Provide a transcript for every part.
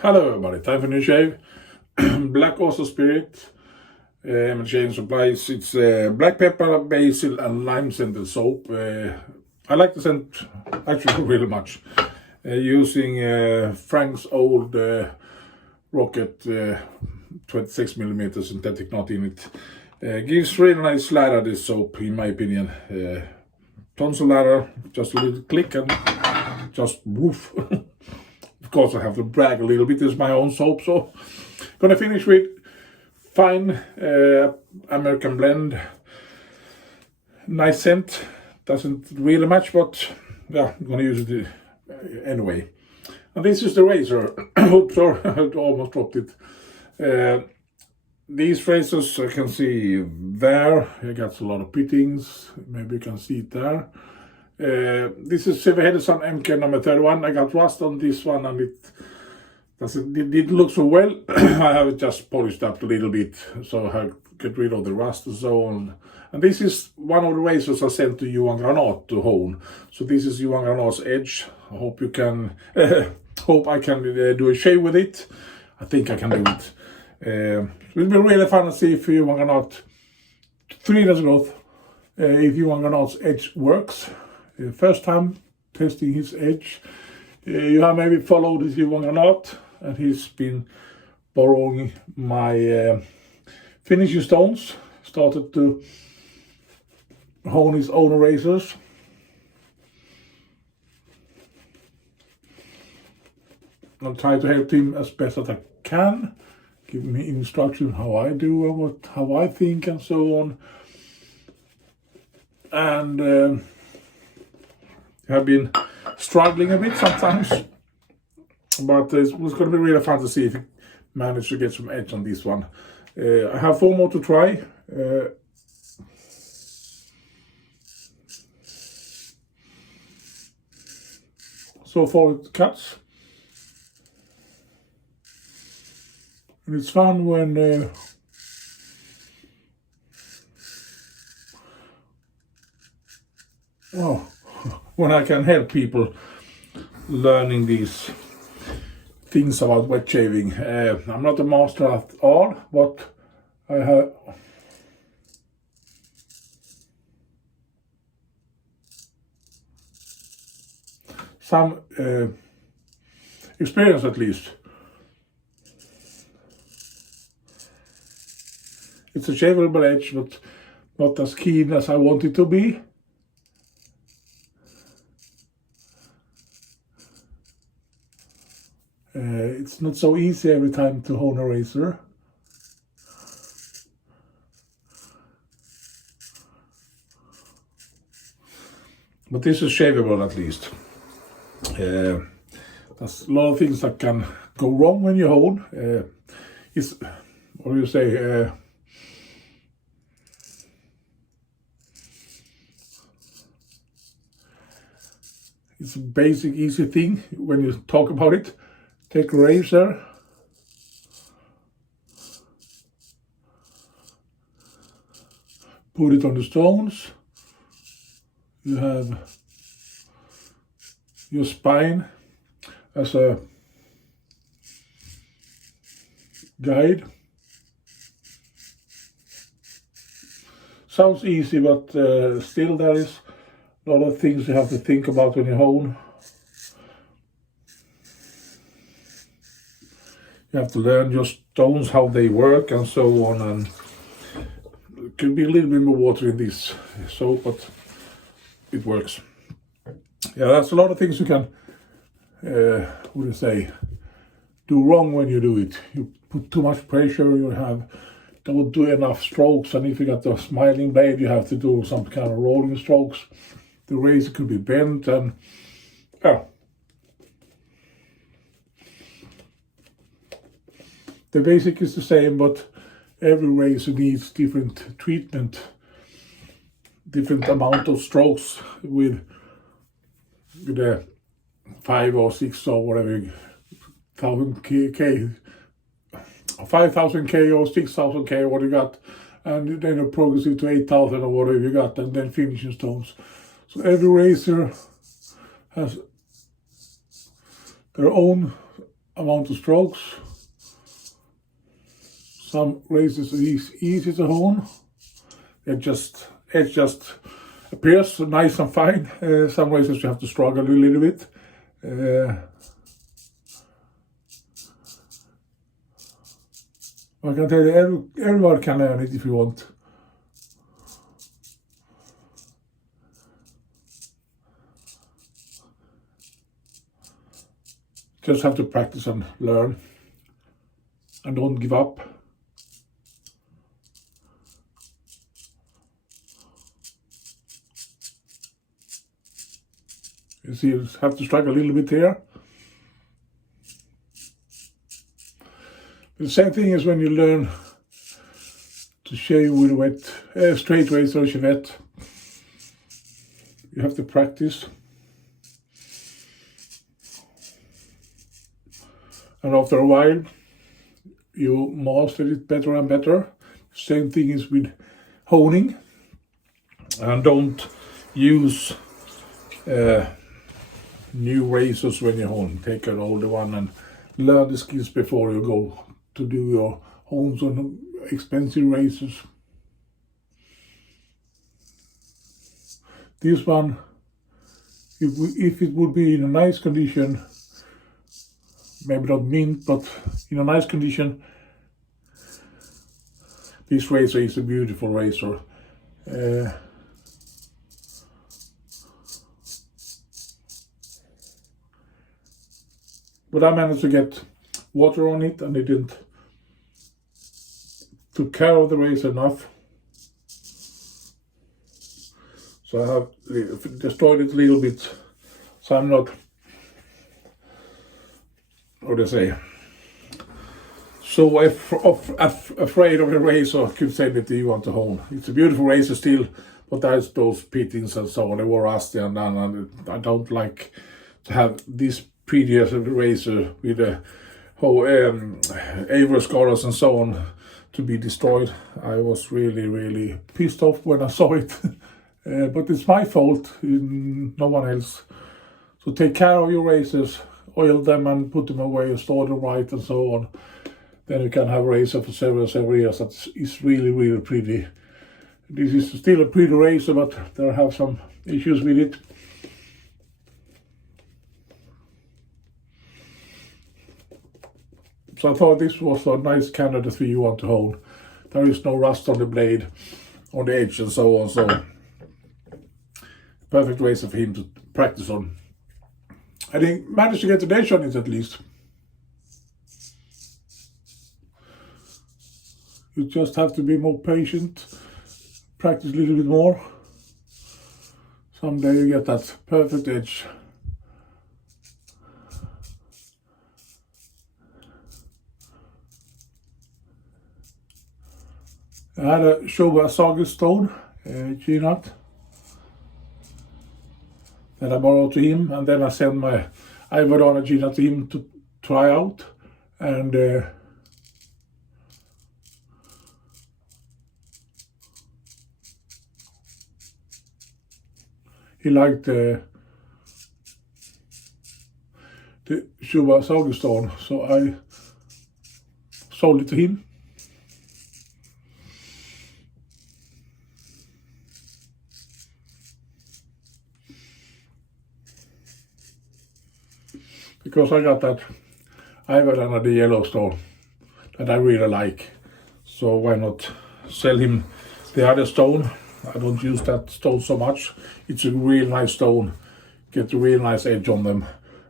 Hello everybody, time for a new shave. Black Oster Spirit, MLSS supplies. It's black pepper, basil and lime scented soap. I like the scent actually really much. Using Frank's old Rocket 26mm synthetic knot in it. Gives really nice ladder, this soap, in my opinion. Tons of ladder, just a little click and just woof. Of course, I have to brag a little bit. It's my own soap, so gonna finish with fine American blend. Nice scent. Doesn't really match, but yeah, I'm gonna use it anyway. And this is the razor. Oops, sorry, I almost dropped it. These razors I can see there. I got a lot of fittings. Maybe you can see it there. This is Heljestrand MK number 31. I got rust on this one and it didn't look so well. I have it just polished up a little bit so I get rid of the rust and so on. And this is one of the razors I sent to Johan Granath to hone. So this is Johan Granath's edge. I hope you can, hope I can do a shave with it. I think I can do it. It will be really fun to see if Johan Granath, 3 years ago, if Johan Granath's edge works. First time testing his edge. You have maybe followed this Johan Granath, and he's been borrowing my finishing stones. Started to hone his own razors. I'll try to help him as best as I can. Give me instruction how I do and how I think and so on. And have been struggling a bit sometimes, but it was going to be really fun to see if I manage to get some edge on this one. I have 4 more to try. So far it cuts. And it's fun when when I can help people learning these things about wet shaving. I'm not a master at all, but I have some experience at least. It's a shaveable edge, but not as keen as I want it to be. It's not so easy every time to hone a razor. But this is shaveable at least. There's a lot of things that can go wrong when you hone. What do you say? It's a basic, easy thing when you talk about it. Take a razor, put it on the stones. You have your spine as a guide. Sounds easy, but still there is a lot of things you have to think about when you hone. You have to learn your stones, how they work and so on, and it can be a little bit more water in this soap, but it works. Yeah, that's a lot of things you can, what do you say, do wrong when you do it. You put too much pressure, don't do enough strokes, and if you got the smiling blade, you have to do some kind of rolling strokes. The razor could be bent, and yeah. The basic is the same, but every razor needs different treatment, different amount of strokes with the 5 or 6 or whatever, 5,000 K or 6,000 K, what you got, and then you progress it to 8,000 or whatever you got, and then finishing stones. So every razor has their own amount of strokes. Some razors are easy to hone. It just appears nice and fine. Some razors you have to struggle a little bit. I can tell you, everyone can learn it if you want. Just have to practice and learn, and don't give up. You see, you have to struggle a little bit here. The same thing is when you learn to shave with straight razor or shavette. You have to practice. And after a while, you master it better and better. Same thing is with honing. And don't use new razors when you hone. Take an older one and learn the skills before you go to do your hones on expensive razors. This one, if it would be in a nice condition, maybe not mint, but in a nice condition, this razor is a beautiful razor. But I managed to get water on it, and it didn't took care of the razor enough. So I have destroyed it a little bit. So I'm not, how do I say, so afraid of the razor. I could say that you want to hone. It's a beautiful razor still, but there's those pittings and so on. They were rusty, and I don't like to have this previous razor with the whole Avery scars and so on to be destroyed. I was really pissed off when I saw it. But it's my fault, no one else. So take care of your razors, oil them and put them away, store them right and so on. Then you can have a razor for several years. It's really pretty. This is still a pretty razor, but there have some issues with it. So I thought this was a nice candidate for you want to hold. There is no rust on the blade, on the edge and so on. So perfect razor for him to practice on. I think managed to get the edge on it at least. You just have to be more patient, practice a little bit more. Someday you get that perfect edge. I had a Shave&Butcher stone, Granath, that I borrowed to him, and then I sent my Iverdana Granath to him to try out, and he liked the Shave&Butcher stone, so I sold it to him. Because I got that Iverdana, the yellow stone, that I really like. So why not sell him the other stone? I don't use that stone so much. It's a real nice stone. Get a real nice edge on them,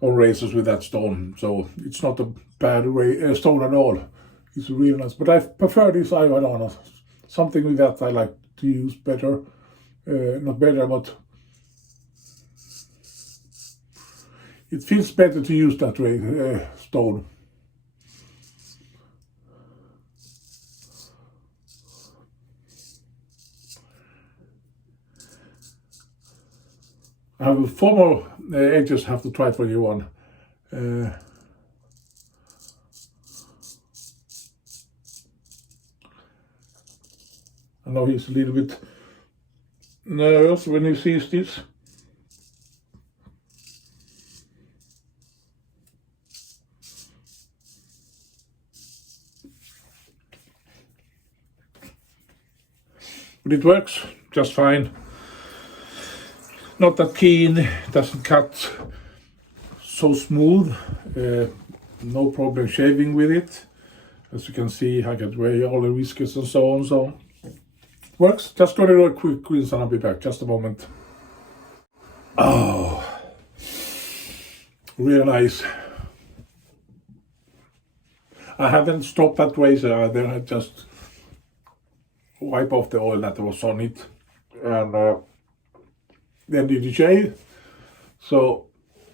on razors with that stone. So it's not a bad stone at all. It's real nice. But I prefer this Iverdana. Something with that I like to use better. Not better, but it feels better to use that stone. I have 4 more edges I have to try for you on. I know he's a little bit nervous when he sees this. but it works just fine. Not that keen, doesn't cut so smooth, no problem shaving with it. As you can see, I get away all the whiskers and so on, so works. Just gonna do a quick rinse and I'll be back, just a moment. Oh, really nice. I haven't stopped that razor either, I just wipe off the oil that was on it and then did the shave. So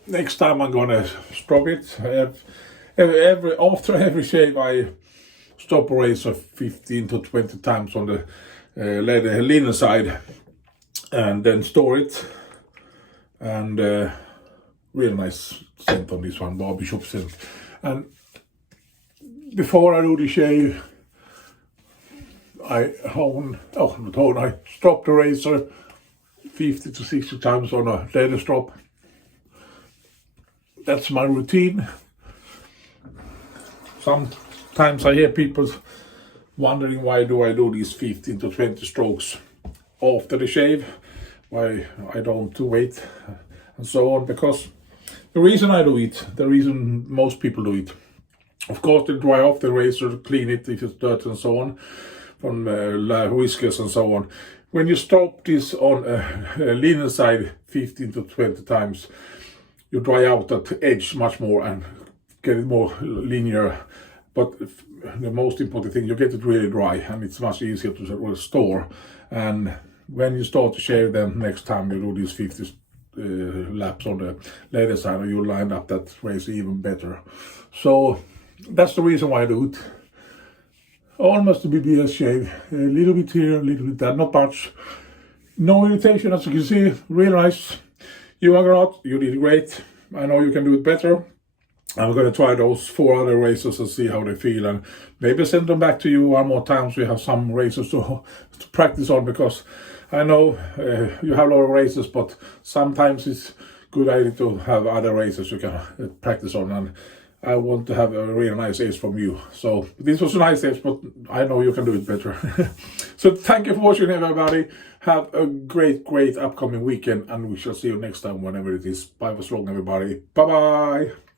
next time I'm gonna stop it. After every shave I stop a razor 15 to 20 times on the linen side and then store it. And really nice scent on this one, barbershop scent. And before I do the shave, I stop the razor 50 to 60 times on a leather strop. That's my routine. Sometimes I hear people wondering why do I do these 15 to 20 strokes after the shave, why I don't wait and so on, because the reason I do it, the reason most people do it, of course they dry off the razor, clean it if it's dirty and so on, from whiskers and so on. When you stop this on a linen side 15 to 20 times, you dry out that edge much more and get it more linear. But the most important thing, you get it really dry and it's much easier to store. And when you start to shave, then next time you do these 50 laps on the leather side, you line up that razor even better. So that's the reason why I do it. Almost a BBS shave, a little bit here, a little bit there, not much. No irritation, as you can see, really nice. Johan Granath, you did great. I know you can do it better. I'm going to try those 4 other razors and see how they feel, and maybe send them back to you one more time so we have some razors to practice on, because I know you have a lot of razors, but sometimes it's good idea to have other razors you can practice on, and I want to have a really nice ace from you. So this was a nice ace, but I know you can do it better. So thank you for watching, everybody. Have a great upcoming weekend, and we shall see you next time whenever it is. Bye for strong, everybody. Bye bye.